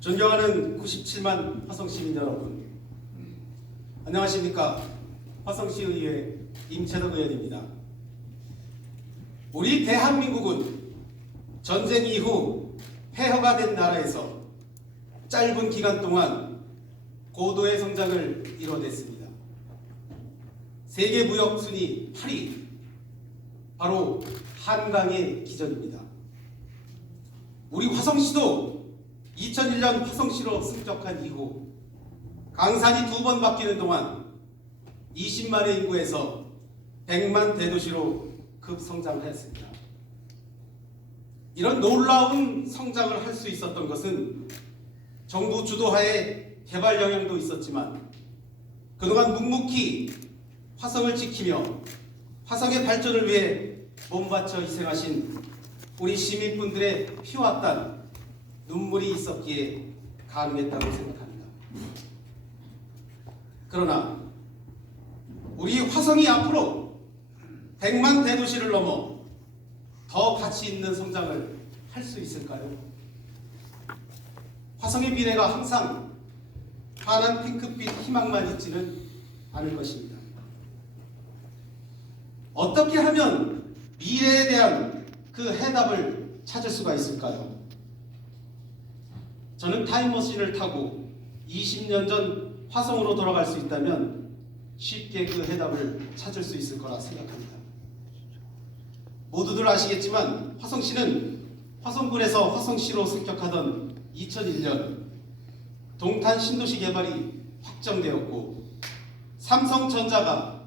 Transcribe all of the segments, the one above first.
존경하는 97만 화성 시민 여러분, 안녕하십니까? 화성시의회 임채덕 의원입니다. 우리 대한민국은 전쟁 이후 폐허가 된 나라에서 짧은 기간 동안 고도의 성장을 이뤄냈습니다. 세계 무역 순위 8위, 바로 한강의 기전입니다. 우리 화성시도 2001년 화성시로 승격한 이후 강산이 두 번 바뀌는 동안 20만의 인구에서 100만 대도시로 급성장하였습니다. 이런 놀라운 성장을 할 수 있었던 것은 정부 주도하에 개발 영향도 있었지만 그동안 묵묵히 화성을 지키며 화성의 발전을 위해 몸바쳐 희생하신 우리 시민분들의 피와 땀, 눈물이 있었기에 가능했다고 생각합니다. 그러나 우리 화성이 앞으로 100만 대도시를 넘어 더 가치 있는 성장을 할 수 있을까요? 화성의 미래가 항상 환한 핑크빛 희망만 있지는 않을 것입니다. 어떻게 하면 미래에 대한 그 해답을 찾을 수가 있을까요? 저는 타임머신을 타고 20년 전 화성으로 돌아갈 수 있다면 쉽게 그 해답을 찾을 수 있을 거라 생각합니다. 모두들 아시겠지만 화성시는 화성군에서 화성시로 승격하던 2001년 동탄 신도시 개발이 확정되었고 삼성전자가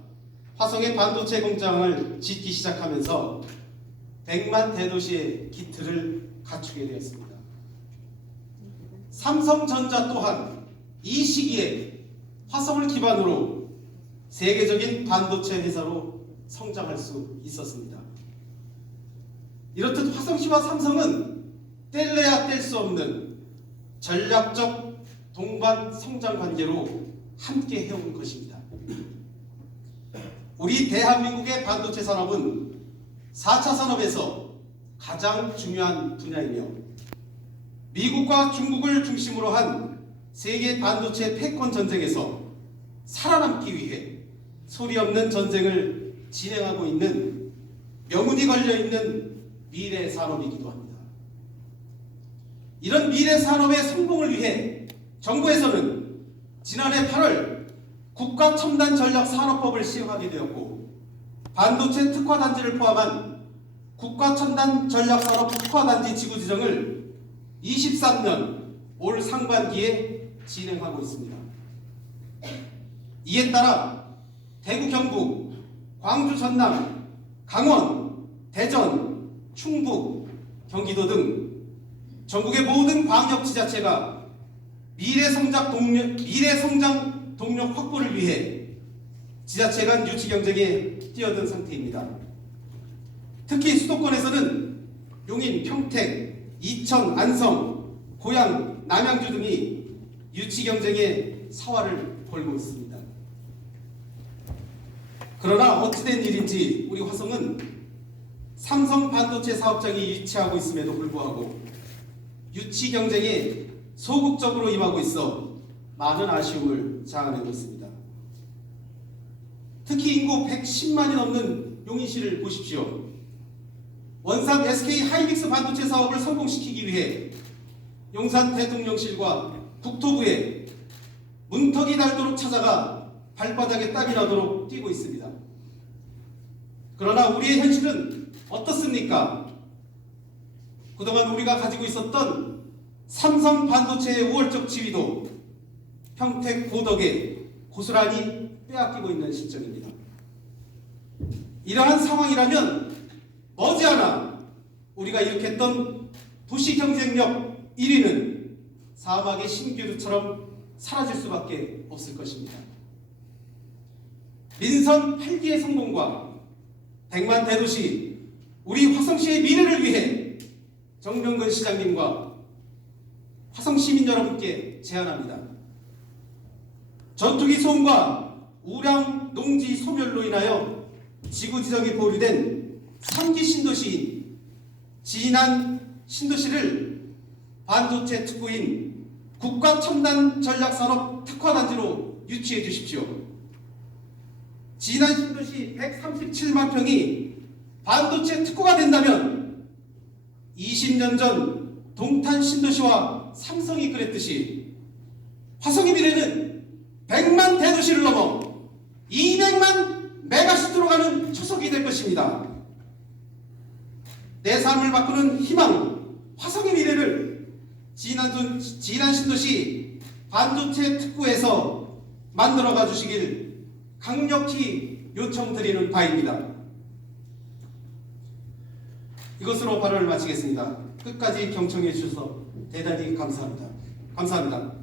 화성의 반도체 공장을 짓기 시작하면서 100만 대도시의 기틀을 갖추게 되었습니다. 삼성전자 또한 이 시기에 화성을 기반으로 세계적인 반도체 회사로 성장할 수 있었습니다. 이렇듯 화성시와 삼성은 뗄래야 뗄 수 없는 전략적 동반 성장 관계로 함께 해온 것입니다. 우리 대한민국의 반도체 산업은 4차 산업에서 가장 중요한 분야이며 미국과 중국을 중심으로 한 세계 반도체 패권 전쟁에서 살아남기 위해 소리 없는 전쟁을 진행하고 있는 명운이 걸려 있는 미래 산업이기도 합니다. 이런 미래 산업의 성공을 위해 정부에서는 지난해 8월 국가 첨단 전략 산업법을 시행하게 되었고 반도체 특화 단지를 포함한 국가 첨단 전략 산업 특화 단지 지구 지정을 23년 올 상반기에 진행하고 있습니다. 이에 따라 대구 경북, 광주 전남, 강원, 대전, 충북, 경기도 등 전국의 모든 광역 지자체가 미래 성장 동력 미래 성장 동력 확보를 위해 지자체 간 유치 경쟁에 뛰어든 상태입니다. 특히 수도권에서는 용인, 평택, 이천, 안성, 고양, 남양주 등이 유치 경쟁에 사활을 걸고 있습니다. 그러나 어찌된 일인지 우리 화성은 삼성 반도체 사업장이 유치하고 있음에도 불구하고 유치 경쟁에 소극적으로 임하고 있어 많은 아쉬움을 자아내고 있습니다. 특히 인구 110만이 넘는 용인시를 보십시오. 원산 SK 하이닉스 반도체 사업을 성공시키기 위해 용산 대통령실과 국토부에 문턱이 닳도록 찾아가 발바닥에 땀이 나도록 뛰고 있습니다. 그러나 우리의 현실은 어떻습니까? 그동안 우리가 가지고 있었던 삼성 반도체의 우월적 지위도 평택 고덕에 고스란히 빼앗기고 있는 실정입니다. 이러한 상황이라면 머지않아 우리가 일으켰던 도시 경쟁력 1위는 사막의 신기루처럼 사라질 수밖에 없을 것입니다. 민선 8기의 성공과 100만 대도시 우리 화성시의 미래를 위해 정병근 시장님과 화성 시민 여러분께 제안합니다. 전투기 소음과 우량 농지 소멸로 인하여 지구 지정이 보류된 3기 신도시인 진안 신도시를 반도체 특구인 국가 첨단 전략 산업 특화 단지로 유치해 주십시오. 지난 신도시 137만 평이 반도체 특구가 된다면 20년 전 동탄 신도시와 삼성이 그랬듯이 화성의 미래는 100만 대도시를 넘어 200만 메가시티로 가는 초석이 될 것입니다. 내 삶을 바꾸는 희망, 화성의 미래를 지난, 지난 신도시 반도체 특구에서 만들어가 주시길 강력히 요청드리는 바입니다. 이것으로 발언을 마치겠습니다. 끝까지 경청해 주셔서 대단히 감사합니다. 감사합니다.